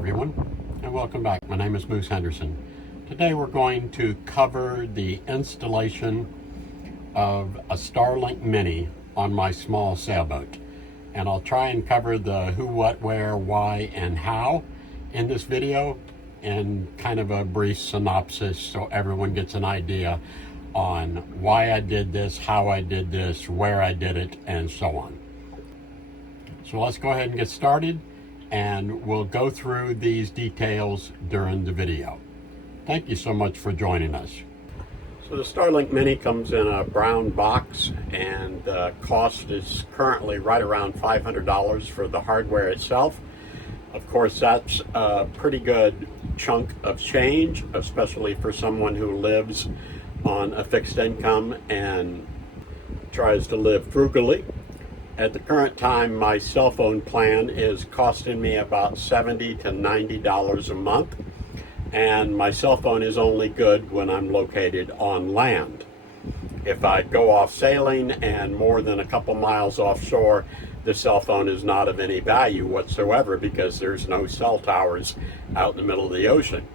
everyone, and welcome back. My name is Moose Henderson. Today we're going to cover the installation of a Starlink Mini on my small sailboat. And I'll try and cover the who, what, where, why, and how in this video, and kind of a brief synopsis so everyone gets an idea on why I did this, how I did this, where I did it, and so on. So let's go ahead and get started, and we'll go through these details during the video. Thank you so much for joining us. So the Starlink Mini comes in a brown box, and the cost is currently right around $500 for the hardware itself. Of course, that's a pretty good chunk of change, especially for someone who lives on a fixed income and tries to live frugally. At the current time, my cell phone plan is costing me about $70 to $90 a month, and my cell phone is only good when I'm located on land. If I go off sailing and more than a couple miles offshore, the cell phone is not of any value whatsoever because there's no cell towers out in the middle of the ocean.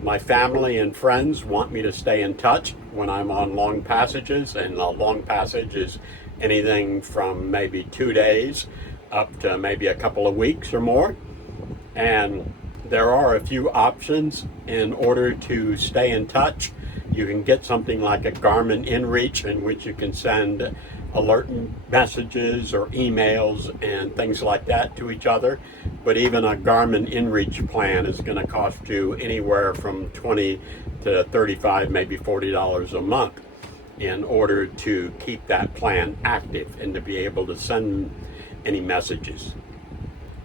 My family and friends want me to stay in touch when I'm on long passages, and a long passage is anything from maybe 2 days up to maybe a couple of weeks or more. And there are a few options in order to stay in touch. You can get something like a Garmin inReach, in which you can send alert messages or emails and things like that to each other. But even a Garmin inReach plan is going to cost you anywhere from $20 to $35, maybe $40 a month in order to keep that plan active and to be able to send any messages.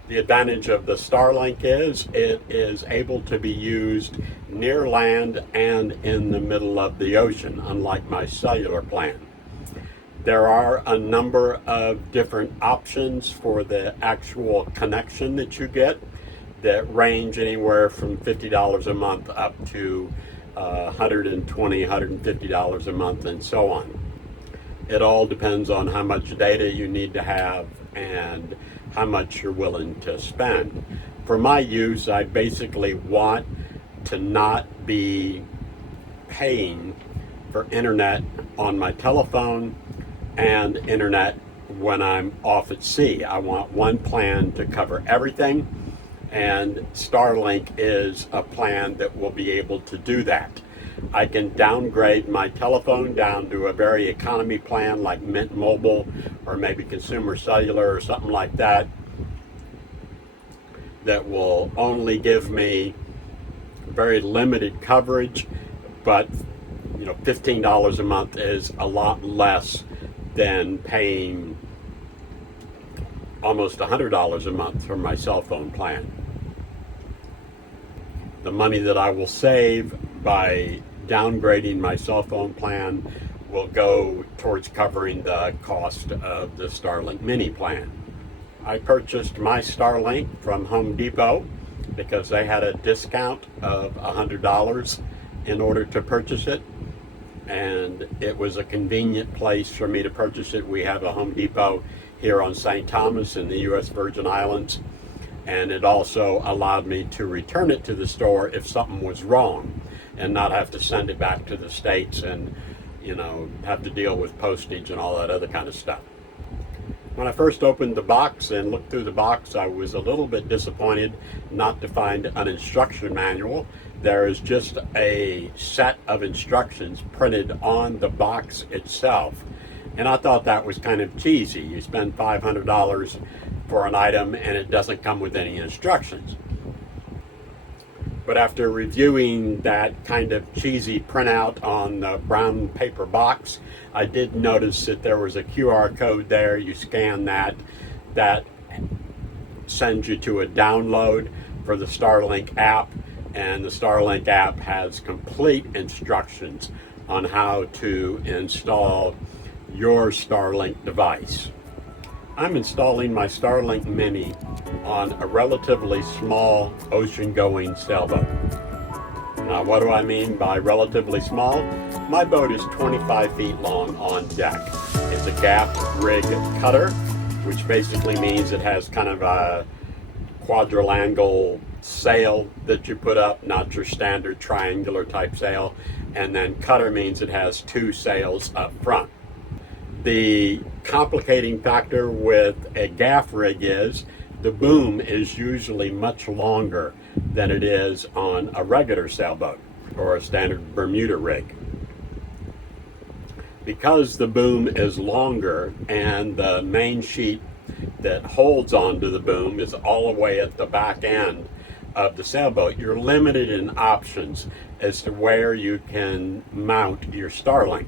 The advantage of the Starlink is it is able to be used near land and in the middle of the ocean, unlike my cellular plan. There are a number of different options for the actual connection that you get that range anywhere from $50 a month up to $120, $150 a month, and so on. It all depends on how much data you need to have and how much you're willing to spend. For my use, I basically want to not be paying for internet on my telephone and internet when I'm off at sea. I want one plan to cover everything, and Starlink is a plan that will be able to do that. I can downgrade my telephone down to a very economy plan like Mint Mobile or maybe Consumer Cellular or something like that, that will only give me very limited coverage, but $15 a month is a lot less than paying almost $100 a month for my cell phone plan. The money that I will save by downgrading my cell phone plan will go towards covering the cost of the Starlink Mini plan. I purchased my Starlink from Home Depot because they had a discount of $100 in order to purchase it, and it was a convenient place for me to purchase it. We have a Home Depot here on St. Thomas in the U.S. Virgin Islands, and it also allowed me to return it to the store if something was wrong and not have to send it back to the States and have to deal with postage and all that other kind of stuff. When I first opened the box and looked through the box, I was a little bit disappointed not to find an instruction manual. There is just a set of instructions printed on the box itself, and I thought that was kind of cheesy. You spend $500 for an item and it doesn't come with any instructions. But after reviewing that kind of cheesy printout on the brown paper box, I did notice that there was a QR code there. You scan that sends you to a download for the Starlink app, and the Starlink app has complete instructions on how to install your Starlink device. I'm installing my Starlink Mini on a relatively small ocean-going sailboat. Now, what do I mean by relatively small? My boat is 25 feet long on deck. It's a gaff rig cutter, which basically means it has kind of a quadrilangular sail that you put up, not your standard triangular type sail. And then cutter means it has two sails up front. The complicating factor with a gaff rig is the boom is usually much longer than it is on a regular sailboat or a standard Bermuda rig. Because the boom is longer and the main sheet that holds onto the boom is all the way at the back end of the sailboat, you're limited in options as to where you can mount your Starlink.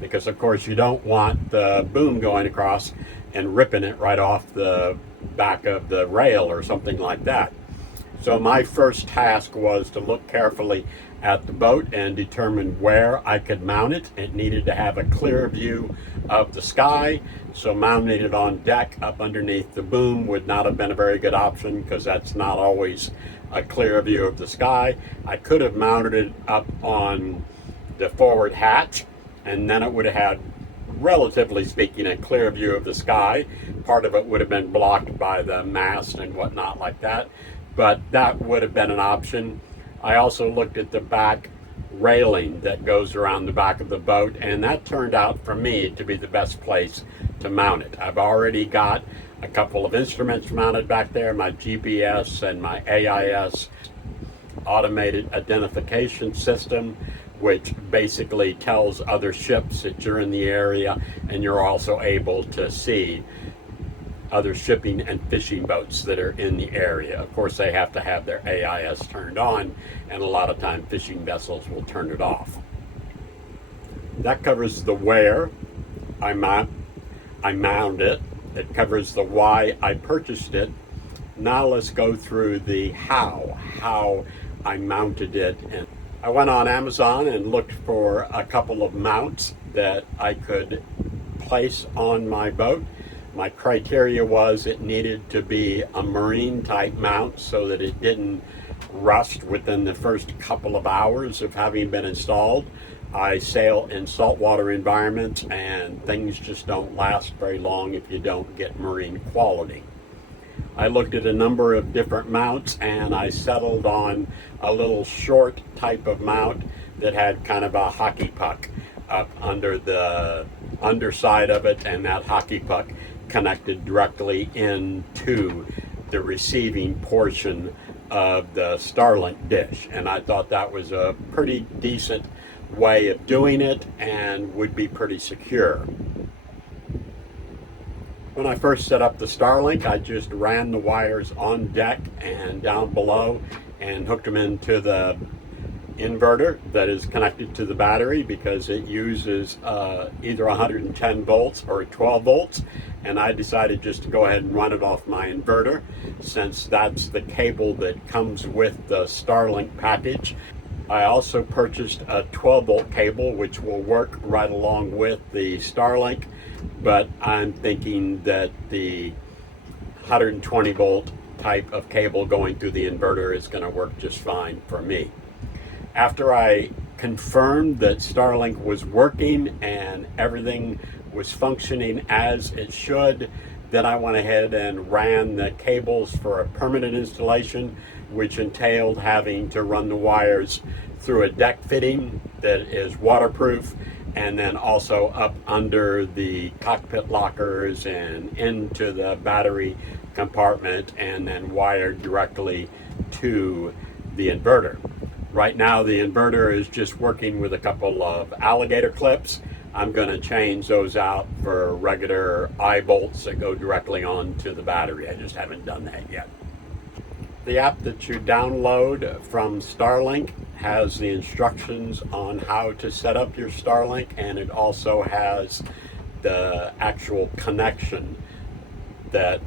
Because of course you don't want the boom going across and ripping it right off the back of the rail or something like that. So my first task was to look carefully at the boat and determine where I could mount it. It needed to have a clear view of the sky, so mounting it on deck up underneath the boom would not have been a very good option because that's not always a clear view of the sky. I could have mounted it up on the forward hatch, and then it would have had, relatively speaking, a clear view of the sky. Part of it would have been blocked by the mast and whatnot like that, but that would have been an option. I also looked at the back railing that goes around the back of the boat, and that turned out for me to be the best place to mount it. I've already got a couple of instruments mounted back there, my GPS and my AIS automated identification system, which basically tells other ships that you're in the area, and you're also able to see other shipping and fishing boats that are in the area. Of course, they have to have their AIS turned on, and a lot of time fishing vessels will turn it off. That covers the where I mount it. It covers the why I purchased it. Now let's go through the how I mounted it. And I went on Amazon and looked for a couple of mounts that I could place on my boat. My criteria was it needed to be a marine type mount so that it didn't rust within the first couple of hours of having been installed. I sail in saltwater environments, and things just don't last very long if you don't get marine quality. I looked at a number of different mounts, and I settled on a little short type of mount that had kind of a hockey puck up under the underside of it, and that hockey puck connected directly into the receiving portion of the Starlink dish. And I thought that was a pretty decent way of doing it and would be pretty secure. When I first set up the Starlink, I just ran the wires on deck and down below and hooked them into the inverter that is connected to the battery, because it uses either 110 volts or 12 volts, and I decided just to go ahead and run it off my inverter, since that's the cable that comes with the Starlink package. I also purchased a 12 volt cable which will work right along with the Starlink, but I'm thinking that the 120 volt type of cable going through the inverter is going to work just fine for me. After I confirmed that Starlink was working and everything was functioning as it should, then I went ahead and ran the cables for a permanent installation, which entailed having to run the wires through a deck fitting that is waterproof, and then also up under the cockpit lockers and into the battery compartment, and then wired directly to the inverter. Right now the inverter is just working with a couple of alligator clips. I'm going to change those out for regular eye bolts that go directly onto the battery. I just haven't done that yet. The app that you download from Starlink has the instructions on how to set up your Starlink, and it also has the actual connection that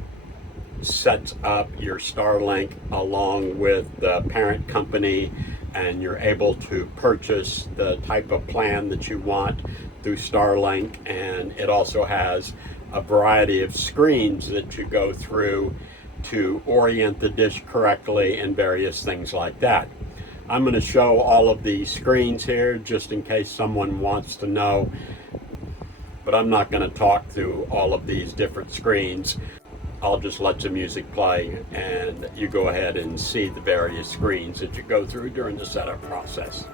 sets up your Starlink along with the parent company, and you're able to purchase the type of plan that you want through Starlink. And it also has a variety of screens that you go through to orient the dish correctly and various things like that. I'm going to show all of these screens here just in case someone wants to know, but I'm not going to talk through all of these different screens. I'll just let the music play and you go ahead and see the various screens that you go through during the setup process.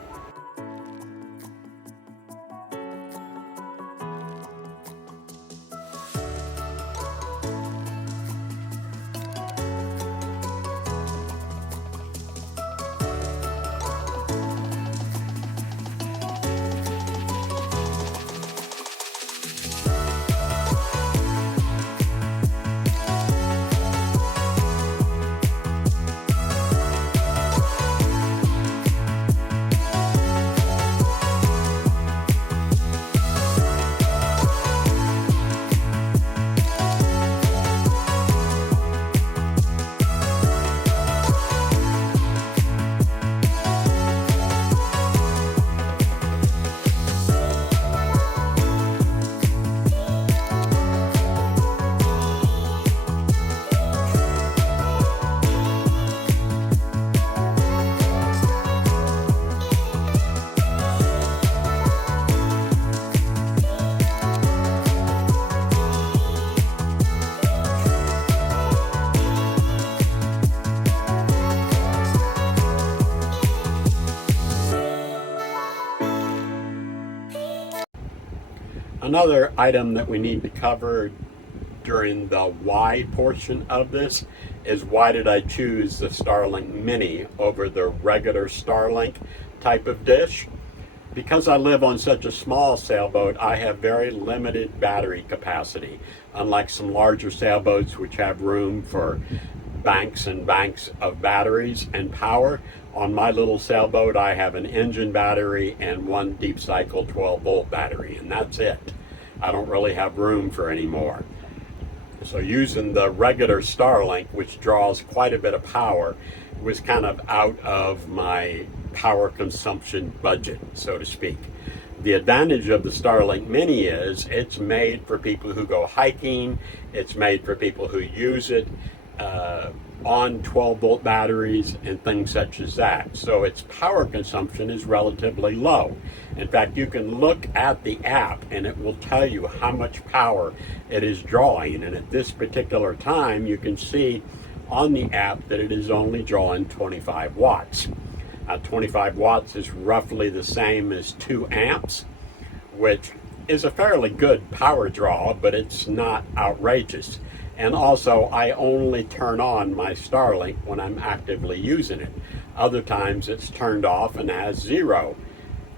Another item that we need to cover during the why portion of this is why did I choose the Starlink Mini over the regular Starlink type of dish? Because I live on such a small sailboat, I have very limited battery capacity. Unlike some larger sailboats which have room for banks and banks of batteries and power, on my little sailboat I have an engine battery and one deep cycle 12-volt battery, and that's it. I don't really have room for any more. So using the regular Starlink, which draws quite a bit of power, was kind of out of my power consumption budget, so to speak. The advantage of the Starlink Mini is it's made for people who go hiking, it's made for people who use it on 12-volt batteries and things such as that. So its power consumption is relatively low. In fact, you can look at the app and it will tell you how much power it is drawing. And at this particular time, you can see on the app that it is only drawing 25 watts. 25 watts is roughly the same as 2 amps, which is a fairly good power draw, but it's not outrageous. And also, I only turn on my Starlink when I'm actively using it. Other times it's turned off and has 0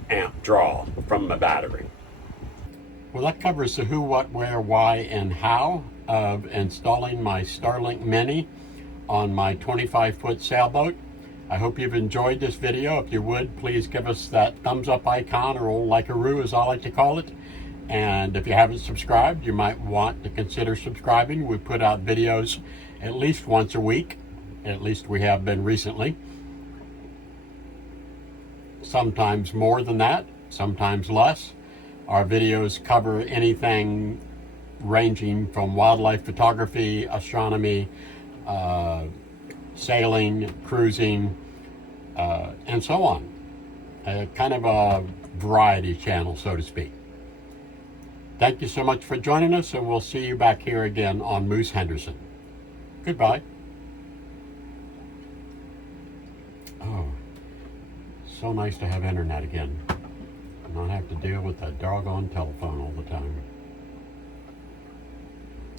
amp draw from the battery. Well, that covers the who, what, where, why, and how of installing my Starlink Mini on my 25-foot sailboat. I hope you've enjoyed this video. If you would, please give us that thumbs up icon, or old like-a-roo as I like to call it. And if you haven't subscribed, you might want to consider subscribing. We put out videos at least once a week. At least we have been recently. Sometimes more than that, sometimes less. Our videos cover anything ranging from wildlife photography, astronomy, sailing, cruising, and so on. Kind of a variety channel, so to speak. Thank you so much for joining us, and we'll see you back here again on Moose Henderson. Goodbye. Oh, so nice to have internet again and not have to deal with that doggone telephone all the time.